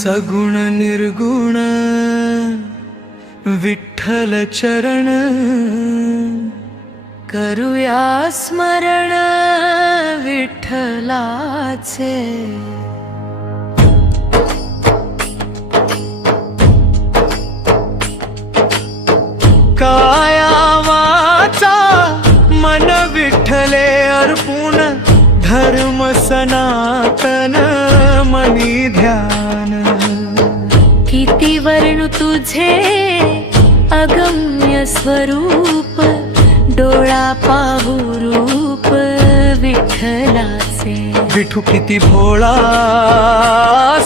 सगुण निर्गुण विठ्ठल चरण, करूया स्मरण विठ्ठलाचे। काया वाचा मन विठ्ठले अर्पून, धर्म सनातन मनी ध्यान। किती वर्णू तुझे अगम्य स्वरूप, डोळा पाहू रूप विठ्ठलाचे। विठू किती भोळा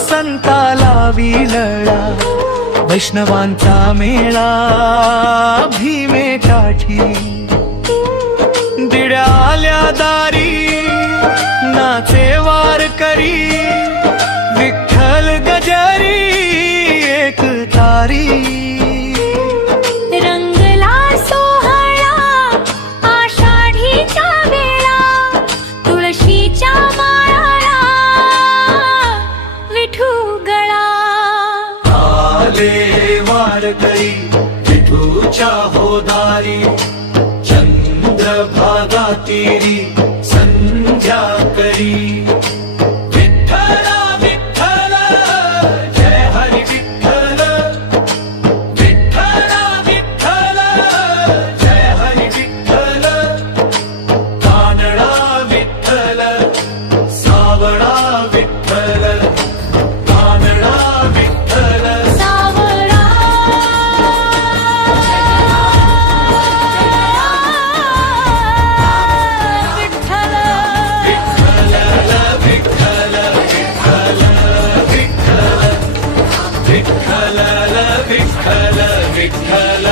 संताला विलळा, वैष्णवांचा मेळा भीमे काठी। दिड्या आल्या दारी नाचे वारकरी, विठ्ठल गजरी एक तारी। रंगला सोहळा आषाढीच्या वेळा, तुळशीच्या माळाला विठू गळा। आले वारकरी विठूच्या होदारी, चंद्रभागा तीरी संध्या करी। विठ्ठला विठ्ठल जय हरी विठ्ठल, विठ्ठला विठ्ठल जय हरी विठ्ठल। कानडा विठ्ठल सावळा विठ्ठल, कानडा विठ्ठल सावळा विठ्ठल। विठ्ठल विठ्ठल विठ्ठल विठ्ठल विठ्ठल विठ्ठल विठ्ठल।